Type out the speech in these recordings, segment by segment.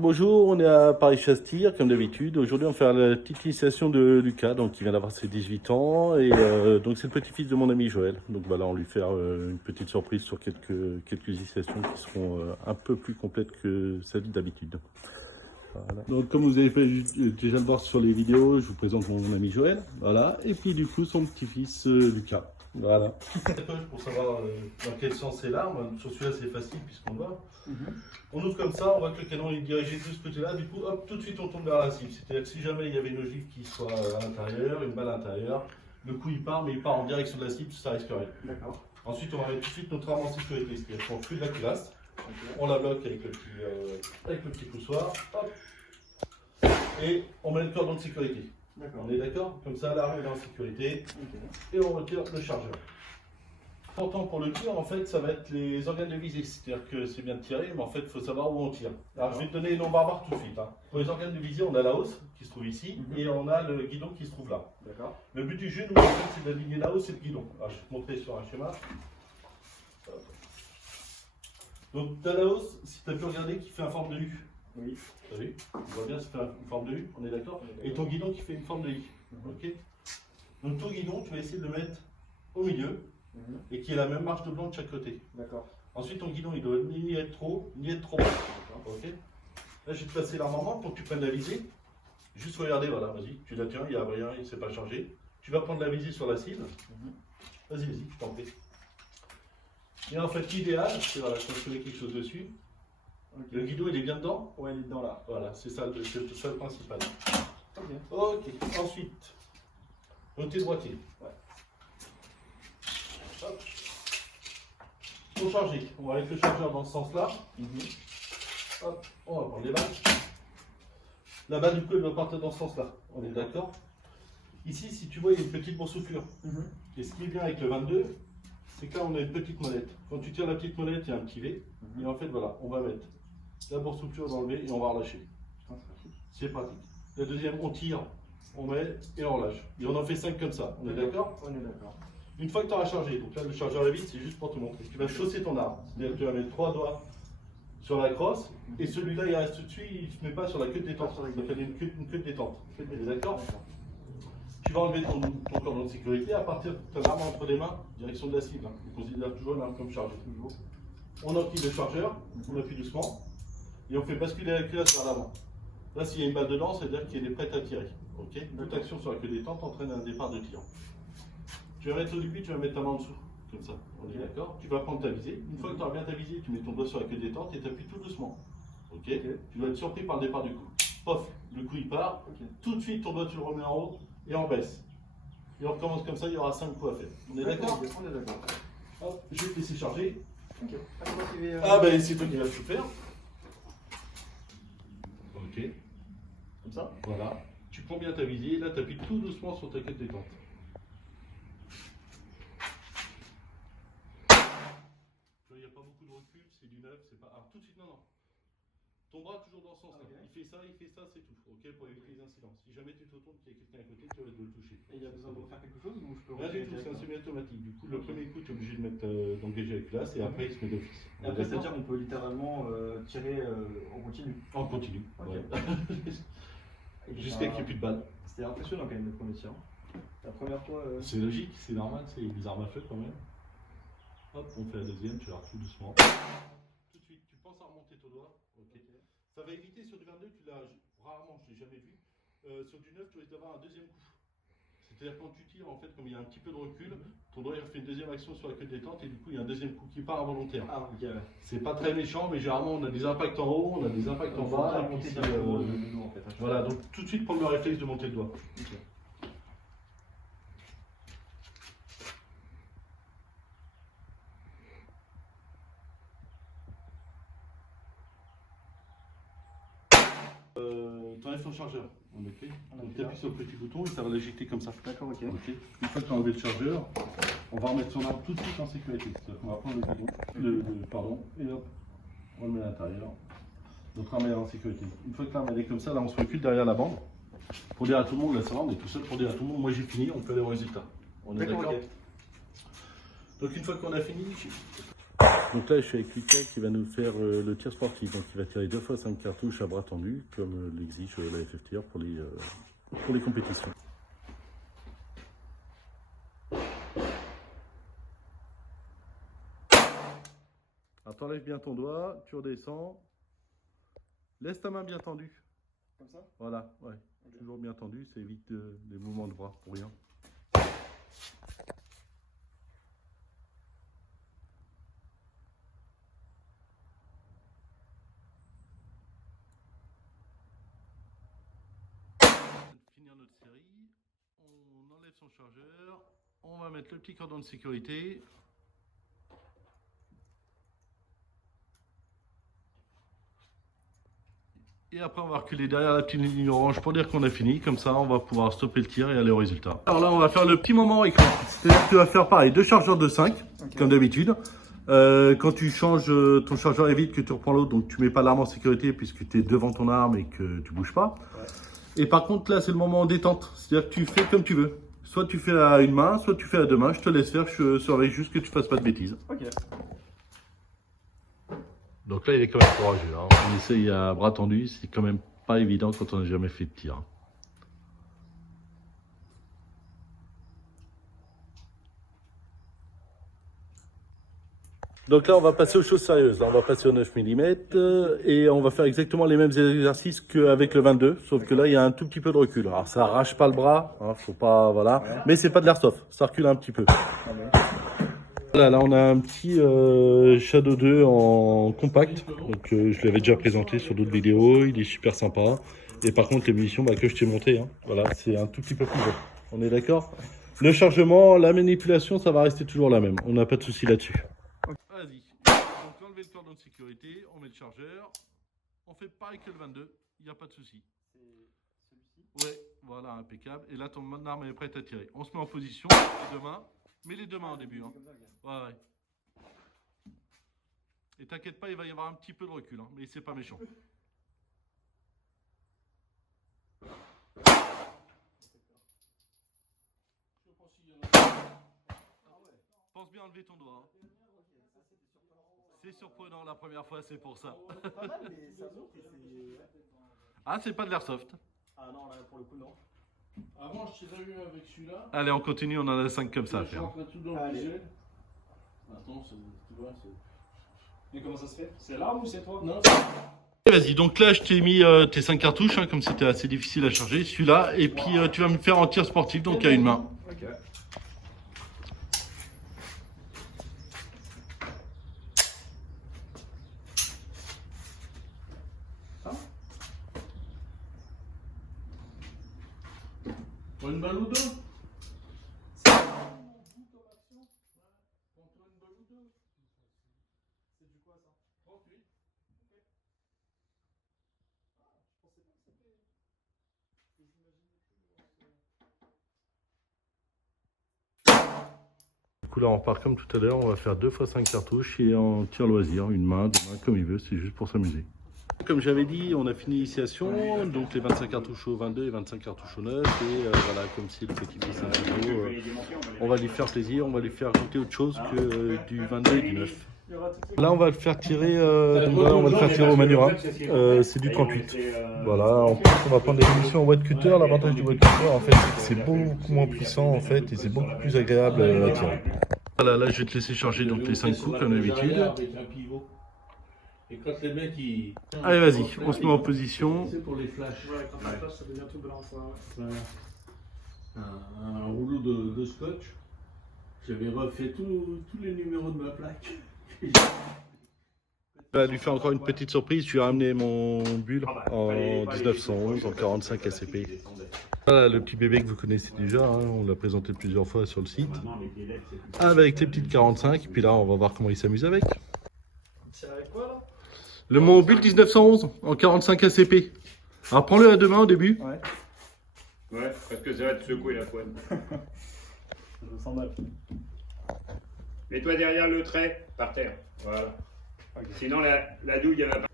Donc bonjour, on est à Paris-Chastire comme d'habitude. Aujourd'hui on va faire la petite initiation de Lucas, donc qui vient d'avoir ses 18 ans. Et donc c'est le petit-fils de mon ami Joël. Donc voilà, on lui fait une petite surprise sur quelques initiations qui seront un peu plus complètes que celles d'habitude. Voilà. Donc comme vous avez pu déjà le voir sur les vidéos, je vous présente mon ami Joël. Voilà. Et puis du coup son petit-fils Lucas. Voilà. Pour savoir dans quel sens c'est l'arme. Sur celui-là c'est facile puisqu'on voit. On ouvre comme ça, on voit que le canon est dirigé de ce côté-là, du coup hop, tout de suite on tombe vers la cible. C'est-à-dire que si jamais il y avait une ogive qui soit à l'intérieur, une balle à l'intérieur, le coup il part, mais il part en direction de la cible, ça risque rien. D'accord. Ensuite on va mettre tout de suite notre arme en sécurité, c'est-à-dire qu'on fuit de la culasse, on la bloque avec le petit poussoir, hop, et on met le cordon de sécurité. On est d'accord? Comme ça l'arme est en sécurité, et on retire le chargeur. Important pour le tir, en fait, ça va être les organes de visée. C'est-à-dire que c'est bien de tirer, mais en fait, il faut savoir où on tire. Alors, je vais te donner les noms barbares tout de suite. Pour les organes de visée, on a la hausse qui se trouve ici, et on a le guidon qui se trouve là. Le but du jeu, nous, en fait, c'est d'aligner la hausse et le guidon. Alors, je vais te montrer sur un schéma. Donc, tu as la hausse, si tu as pu regarder, qui fait une forme de U. Oui. Tu as vu? Tu vois bien, c'est une forme de U, on est d'accord? Et ton guidon qui fait une forme de I. Ok. Donc, ton guidon, tu vas essayer de le mettre au milieu. Et qui est la même marge de blanc de chaque côté. D'accord. Ensuite, ton guidon, il doit ni être trop, ni être trop bas. Okay. Là, je vais te passer l'armement pour que tu prennes la visée. Juste regarder, voilà, vas-y, tu la tiens, il n'y a rien, il ne s'est pas changé. Tu vas prendre la visée sur la cible. Vas-y, je t'en prie. Et en fait, l'idéal, c'est voilà, quand je mets quelque chose dessus. Le guidon, il est bien dedans? Ouais, il est dedans là. Voilà, c'est ça, le principal. Ok. Ensuite, donc tes droitiers. Ouais. Hop. Pour charger, on va avec le chargeur dans ce sens-là. Hop, on va prendre les balles. La balle du coup elle doit partir dans ce sens-là. On est d'accord? Ici, si tu vois, il y a une petite boursouflure. Et ce qui est bien avec le 22, c'est que là on a une petite molette. Quand tu tires la petite molette, il y a un petit V. Et en fait, voilà, on va mettre la boursouflure dans le V et on va relâcher. C'est pratique. La deuxième, on tire, on met et on relâche. Et on en fait 5 comme ça. On est d'accord? On est d'accord. Une fois que tu auras chargé, donc là le chargeur est vide, c'est juste pour te montrer. Tu vas chausser ton arme, c'est-à-dire que tu vas mettre 3 doigts sur la crosse et celui-là il reste dessus, il ne se met pas sur la queue de détente. Ça s'appelle une queue de détente. D'accord? Tu vas enlever ton cordon de sécurité à partir de ton arme entre les mains, direction de la cible. On considère toujours l'arme comme chargée. On active le chargeur, on appuie doucement et on fait basculer la culasse vers l'avant. Là, s'il y a une balle dedans, c'est-à-dire qu'elle est prête à tirer. Okay? Toute action sur la queue de détente entraîne un départ de tir. Tu vas mettre au début, tu vas mettre ta main en dessous, comme ça, on est d'accord? Tu vas prendre ta visée. Une fois que tu auras bien ta visée, tu mets ton doigt sur la queue de détente et tu appuies tout doucement. Ok? Tu dois être surpris par le départ du coup. Pof, le coup il part. Tout de suite, ton doigt tu le remets en haut et en baisse. Et on recommence comme ça, il y aura 5 coups à faire. On est d'accord? On est d'accord. Hop, je vais te laisser charger. Ah ben c'est toi qui vas tout faire. Ok. Comme ça? Voilà. Tu prends bien ta visée, là tu appuies tout doucement sur ta queue de détente. Il n'y a pas beaucoup de recul, c'est du neuf, c'est pas. Ah, tout de suite, non. Ton bras toujours dans ce sens-là. Okay. Il fait ça, c'est tout. Ok, pour éviter les incidents. Si jamais tu te retournes, qu'il y a quelqu'un à côté, tu vas le toucher. Et il y a besoin de faire quelque chose ou je peux rien du tout, c'est un semi-automatique. Du coup, le premier coup, tu es obligé de mettre d'engager avec classe et après, il se met d'office. Et après, c'est-à-dire qu'on peut littéralement tirer en continu. En continu. Okay. Ouais. Jusqu'à qu'il n'y ait plus de balles. C'était impressionnant quand même le premier tir. La première fois. C'est logique, c'est normal, c'est des armes à feu quand même. Hop, on fait la deuxième, tu la tout doucement. Tout de suite, tu penses à remonter ton doigt. Ok. Ça va éviter sur du 22, tu l'as rarement, je ne l'ai jamais vu. Sur du 9, tu risques d'avoir un deuxième coup. C'est-à-dire quand tu tires, en fait, comme il y a un petit peu de recul, ton doigt il fait une deuxième action sur la queue de détente et du coup il y a un deuxième coup qui part involontaire. Ah, ok. C'est pas très méchant, mais généralement on a des impacts en haut, on a des impacts en bas. Et puis, en fait, voilà, donc tout de suite prendre le réflexe de monter le doigt. Okay. Tu enlèves ton chargeur, donc tu appuies sur le petit bouton et ça va l'éjecter comme ça. D'accord, ok. Une fois que tu as enlevé le chargeur, on va remettre son arme tout de suite en sécurité. C'est-à-dire qu'on va prendre le guidon, et hop, on le met à l'intérieur. Notre arme est en sécurité. Une fois que l'arme est comme ça, là on se recule derrière la bande. Pour dire à tout le monde, là ça va, on est tout seul pour dire à tout le monde, moi j'ai fini, on peut aller au résultat. On est d'accord? Donc une fois qu'on a fini, Donc là, je suis avec Lucas qui va nous faire le tir sportif. Donc il va tirer 2 fois 5 cartouches à bras tendu, comme l'exige la FFTR pour les compétitions. Alors t'enlèves bien ton doigt, tu redescends. Laisse ta main bien tendue. Comme ça? Voilà, ouais. Okay. Toujours bien tendu, ça évite les mouvements de bras pour rien. Finir notre série, on enlève son chargeur, on va mettre le petit cordon de sécurité. Et après, on va reculer derrière la petite ligne orange pour dire qu'on a fini. Comme ça, on va pouvoir stopper le tir et aller au résultat. Alors là, on va faire le petit moment écran. C'est-à-dire que tu vas faire pareil, 2 chargeurs de 5, okay, comme d'habitude. Quand tu changes ton chargeur est vide, que tu reprends l'autre, donc tu mets pas l'arme en sécurité puisque tu es devant ton arme et que tu bouges pas. Ouais. Et par contre, là, c'est le moment en détente. C'est-à-dire que tu fais comme tu veux. Soit tu fais à une main, soit tu fais à 2 mains. Je te laisse faire, je surveille juste que tu fasses pas de bêtises. Ok. Donc là, il est quand même courageux. Hein. On essaye à bras tendus, c'est quand même pas évident quand on n'a jamais fait de tir. Donc là, on va passer aux choses sérieuses. Là, on va passer au 9 mm et on va faire exactement les mêmes exercices qu'avec le 22, sauf que là, il y a un tout petit peu de recul. Alors, ça arrache pas le bras, hein, faut pas, voilà. Ouais. Mais c'est pas de l'airsoft, ça recule un petit peu. Ah ouais. Là, on a un petit Shadow 2 en compact. Donc, je l'avais déjà présenté sur d'autres vidéos. Il est super sympa. Et par contre, les munitions que je t'ai montées, hein, voilà, c'est un tout petit peu plus gros. On est d'accord? Le chargement, la manipulation, ça va rester toujours la même. On n'a pas de souci là-dessus. Vas-y. Donc, enlever le cordon de sécurité, on met le chargeur. On fait pareil que le 22. Il n'y a pas de souci. C'est celui-ci? Ouais, voilà, impeccable. Et là, ton arme est prête à tirer. On se met en position, les 2 mains. Mets les 2 mains au début. Hein. Ouais. Et t'inquiète pas, il va y avoir un petit peu de recul, hein, mais c'est pas méchant. Pense bien enlever ton doigt. Hein. C'est surprenant la première fois, c'est pour ça. Ah, c'est pas de l'airsoft. Ah non, là, pour le coup, non. Avant, je t'ai vu avec celui-là. Allez, on continue, on en a 5 comme ça à faire. Tout dans le visuel. Attends, tu vois, c'est... Mais comment ça se fait? C'est l'arme ou c'est toi? Non. Vas-y, donc là je t'ai mis tes 5 cartouches, hein, comme c'était assez difficile à charger, celui-là, et puis tu vas me faire en tir sportif, donc à une main. Ok. Pour une balle ou deux? Du coup là on repart comme tout à l'heure, on va faire 2 fois 5 cartouches et en tir loisir, une main, 2 mains, comme il veut, c'est juste pour s'amuser. Comme j'avais dit, on a fini l'initiation, donc les 25 cartouches au 22 et 25 cartouches au 9, et voilà, comme si le petit fils un petit peu, on va lui faire plaisir, on va lui faire goûter autre chose que du 22 et du 9. Là on va le faire tirer, donc voilà, on va le faire tirer au Manura, c'est du 38. Voilà, en plus on va prendre des munitions en wet cutter. L'avantage du wet cutter en fait c'est que c'est beaucoup moins puissant en fait et c'est beaucoup plus agréable à tirer. Voilà, là je vais te laisser charger donc les 5 coups comme d'habitude. Et quand les mecs ils... Allez vas-y, on se met en position. C'est pour les flashs. Ouais, quand ça flash ça devient tout blanc. Voilà. Un rouleau de scotch. J'avais refait tous les numéros de ma plaque. Je vais lui faire encore une petite surprise, je lui ai ramené mon bulle en 1911 en 45 ACP. Voilà le petit bébé que vous connaissez déjà, hein, on l'a présenté plusieurs fois sur le site. Avec les petites 45, puis là on va voir comment il s'amuse avec. C'est avec quoi là? Le mon bulle 1911 en 45 ACP. Alors prends-le à 2 mains au début. Ouais. Ouais, parce que ça va te secouer la poigne. Je me sens mal. Mets-toi derrière le trait, par terre. Voilà. Okay. Sinon, la douille, elle va pas.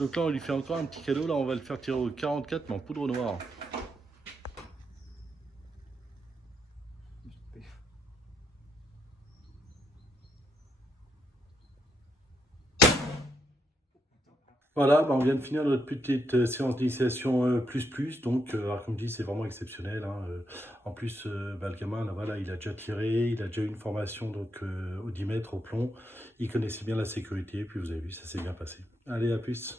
Donc là, on lui fait encore un petit cadeau. Là, on va le faire tirer au 44, mais en poudre noire. Voilà, bah on vient de finir notre petite séance d'initiation plus. Donc, alors, comme je dis, c'est vraiment exceptionnel. Hein. En plus, bah, le gamin, là, voilà, il a déjà tiré, il a déjà eu une formation donc, au 10 mètres au plomb. Il connaissait bien la sécurité, puis vous avez vu, ça s'est bien passé. Allez, à plus.